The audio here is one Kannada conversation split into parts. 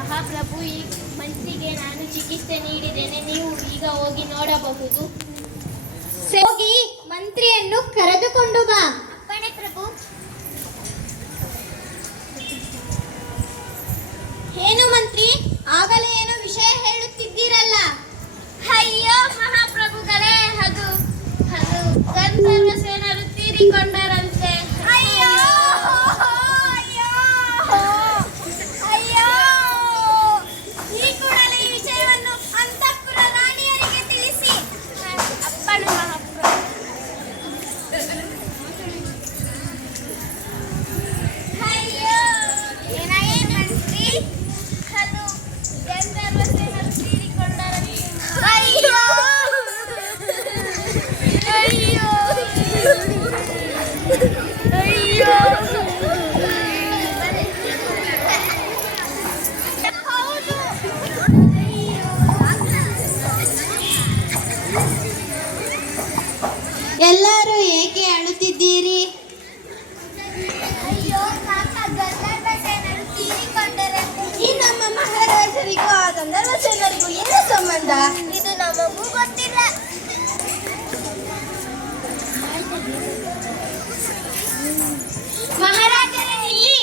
ಮಹಾಪ್ರಭು, ಈ ಮಂತ್ರಿಗೆ ನಾನು ಚಿಕಿತ್ಸೆ ನೀಡಿದ್ದೇನೆ. ನೀವು ಈಗ ಹೋಗಿ ನೋಡಬಹುದು. ಹೋಗಿ ಮಂತ್ರಿಯನ್ನು ಕರೆದುಕೊಂಡು ಬಾ. ಅಪ್ಪಣೆ ಪ್ರಭು. ಏನು ಮಂತ್ರಿ, ಆಗಲೇ ಏನೋ ವಿಷಯ ಹೇಳುತ್ತಿದ್ದೀರಲ್ಲ? ಅಯ್ಯೋ ಮಹಾಪ್ರಭುಗಳೇ, ಅದು ಗಂಧರ್ವ ಸೇನರು ತೀರಿಕೊಂಡರಂತೆ. ಅಯ್ಯೋ ಅಯ್ಯೋ ಅಯ್ಯೋ! ಈ ಕೂಡಲೇ ಈ ವಿಷಯವನ್ನು ಅಂತಃಪುರ ರಾಣಿಯರಿಗೆ ತಿಳಿಸಿ. ಅಪ್ಪಣೆ ಮಹಾಪ್ರಭು. ಅಯ್ಯೋ! ಏನಾಯಿತು ಮಂತ್ರಿ? ಅದು ಗಂಧರ್ವ ಸೇನರು ತೀರಿಕೊಂಡರಂತೆ. ಅಯ್ಯೋ ಅಯ್ಯೋ ಅಯ್ಯೋ! ಹೌದು. ಎಲ್ಲರೂ ಏಕೆ ಅಳುತ್ತಿದ್ದೀರಿ? ಅಯ್ಯೋ ಕಾಕ, ಗಂಧರ್ವ ಸೇನರು ತೀರಿಕೊಂಡರಂತೆ. ಈ ನಮ್ಮ ಮಹಾರಾಜರಿಗೂ ಆ ಗಂಧರ್ವ ಸೇನರಿಗೂ ಏನು ಸಂಬಂಧ? ಇದು ನಮಗೂ ಗೊತ್ತಿಲ್ಲ. ಮಹಾರಾಜರೇ, ಇಲ್ಲಿ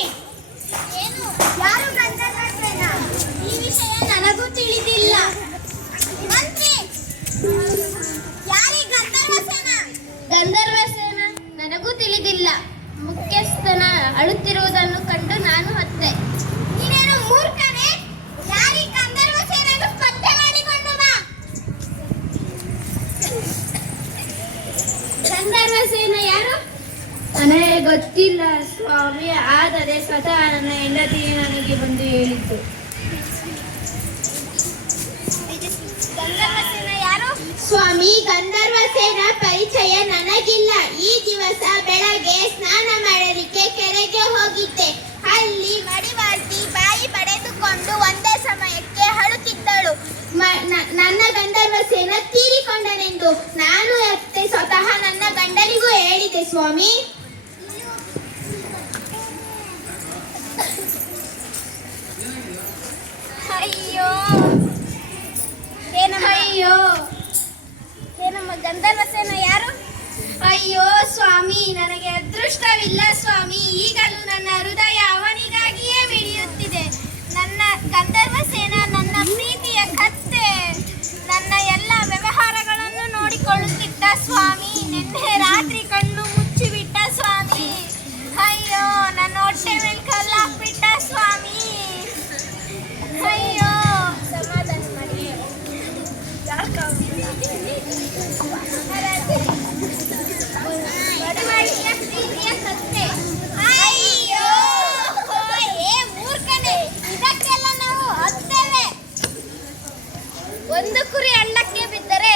ಏನು? ಯಾರು ಗಂಧರ್ವ ಸೇನ? ಈ ವಿಷಯ ನನಗೂ ತಿಳಿದಿಲ್ಲ. ಮಂತ್ರಿ, ಯಾರೀ ಗಂಧರ್ವ ಸೇನ? ಗಂಧರ್ವ ಸೇನ ನನಗೂ ತಿಳಿದಿಲ್ಲ. ಮುಖ್ಯಸ್ಥನ ಅಳುತ್ತಿರುವುದನ್ನು ಕಂಡು ನಾನು ಹತ್ತೆ. ನೀನೇನು ಮೂರ್ಖನೇ? ಯಾರೀ ಗಂಧರ್ವ ಸೇನೆಯನ್ನು ಪತ್ತೆ ಮಾಡಿಕೊಂಡು ಬಾ. ಗಂಧರ್ವ ಸೇನ ಯಾರು? ನನಗೆ ಗೊತ್ತಿಲ್ಲ ಸ್ವಾಮಿ, ಆದರೆ ಸ್ವತಃ ನನ್ನ ಹೆಂಡತಿಯೇ ನನಗೆ ಬಂದು ಹೇಳಿದ್ದು. ಗಂಧರ್ವ ಸೇನ ಯಾರು? ಸ್ವಾಮಿ, ಗಂಧರ್ವ ಸೇನ ಪರಿಚಯ ನನಗಿಲ್ಲ. ಈ ದಿವಸ ಬೆಳಗ್ಗೆ ಸ್ನಾನ ಮಾಡಲಿಕ್ಕೆ ಕೆರೆಗೆ ಹೋಗಿದ್ದೆ. ಅಲ್ಲಿ ಮಡಿವಾಳ್ತಿ ಬಾಯಿ ಪಡೆದುಕೊಂಡು ಒಂದೇ ಸಮಯಕ್ಕೆ ಅಳುತ್ತಿದ್ದಳು. ನನ್ನ ಗಂಧರ್ವ ಸೇನ ತೀರಿಕೊಂಡನೆಂದು ನಾನು ಅತ್ತೆ ಸ್ವತಃ ನನ್ನ ಗಂಡನಿಗೂ ಹೇಳಿದೆ ಸ್ವಾಮಿ. ಅಯ್ಯೋ ಅಯ್ಯೋ ಏನಮ್ಮ, ಗಂಧರ್ವ ಸೇನ ಯಾರು? ಅಯ್ಯೋ ಸ್ವಾಮಿ, ನನಗೆ ಅದೃಷ್ಟವಿಲ್ಲ ಸ್ವಾಮಿ. ಈಗಲೂ ನನ್ನ ಹೃದಯ ಅವನಿಗಾಗಿಯೇ ಮಿಡಿಯುತ್ತಿದೆ. ನನ್ನ ಗಂಧರ್ವ ಸೇನ ನನ್ನ ಪ್ರೀತಿಯ ಕತ್ತೆ. ನನ್ನ ಎಲ್ಲ ವ್ಯವಹಾರಗಳನ್ನು ನೋಡಿಕೊಳ್ಳುತ್ತಿದ್ದ ಸ್ವಾಮಿ. ನಿನ್ನೆ ರಾತ್ರಿ ಕಣ್ಣು ಮುಚ್ಚಿಬಿಟ್ಟ ಸ್ವಾಮಿ. ಅಯ್ಯೋ, ನನ್ನ ಹೊಟ್ಟೆ ಮೇಲೆ ಕಲ್ಲಾಕ್ಬಿಟ್ಟ ಸ್ವಾಮಿ. ಅಯ್ಯೋ, ಸಮಾಧಾನ ಮಾಡಿ. ಬಡವಳಿಯ ಪ್ರೀತಿಯ ಕತ್ತೆ. ಅಯ್ಯೋ ಏ ಮೂರ್ಖನೇ, ಇದಕ್ಕೆಲ್ಲ ನಾವು ಹತ್ತೇವೆ. ಒಂದು ಕುರಿ ಹಳ್ಳಕ್ಕೆ ಬಿದ್ದರೆ